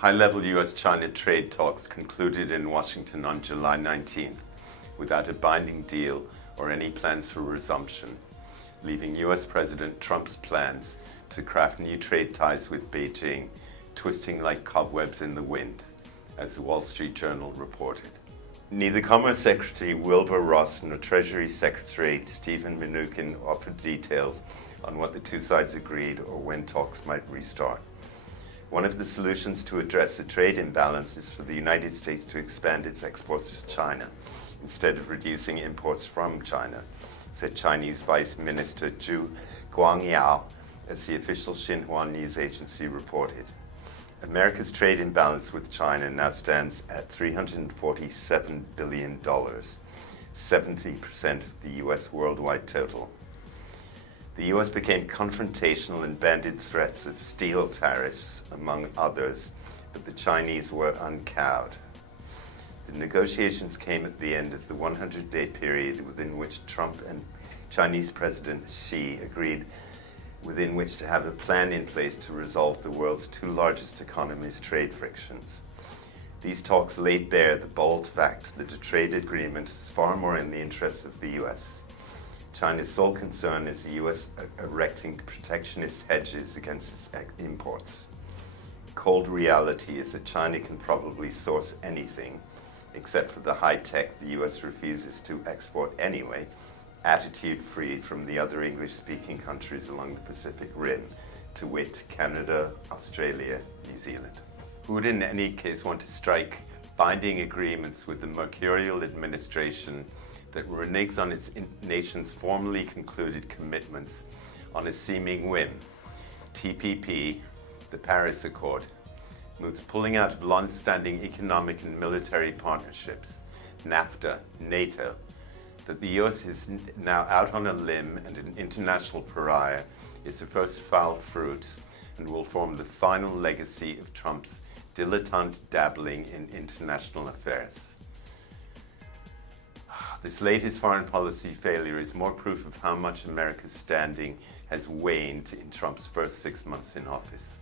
High-level US-China trade talks concluded in Washington on July 19th without a binding deal or any plans for resumption, leaving US President Trump's plans to craft new trade ties with Beijing twisting like cobwebs in the wind, as the Wall Street Journal reported. Neither Commerce Secretary Wilbur Ross nor Treasury Secretary Stephen Mnuchin offered details on what the two sides agreed or when talks might restart. One of the solutions to address the trade imbalance is for the United States to expand its exports to China instead of reducing imports from China, said Chinese Vice Minister Zhu Guangyao, as the official Xinhua news agency reported. America's trade imbalance with China now stands at $347 billion, 70% of the US worldwide total. The US became confrontational and banded threats of steel tariffs, among others, but the Chinese were uncowed. The negotiations came at the end of the 100-day period within which Trump and Chinese President Xi agreed within which to have a plan in place to resolve the world's two largest economies' trade frictions. These talks laid bare the bold fact that a trade agreement is far more in the interests of the US. China's sole concern is the US erecting protectionist hedges against its imports. Cold reality is that China can probably source anything, except for the high-tech the US refuses to export anyway, attitude-free from the other English-speaking countries along the Pacific Rim, to wit, Canada, Australia, New Zealand. Who would in any case want to strike binding agreements with the mercurial administration that reneges on its nation's formally concluded commitments on a seeming whim? TPP, the Paris Accord, moods pulling out of long-standing economic and military partnerships, NAFTA, NATO, that the US is now out on a limb and an international pariah is the first foul fruit and will form the final legacy of Trump's dilettante dabbling in international affairs. This latest foreign policy failure is more proof of how much America's standing has waned in Trump's first 6 months in office.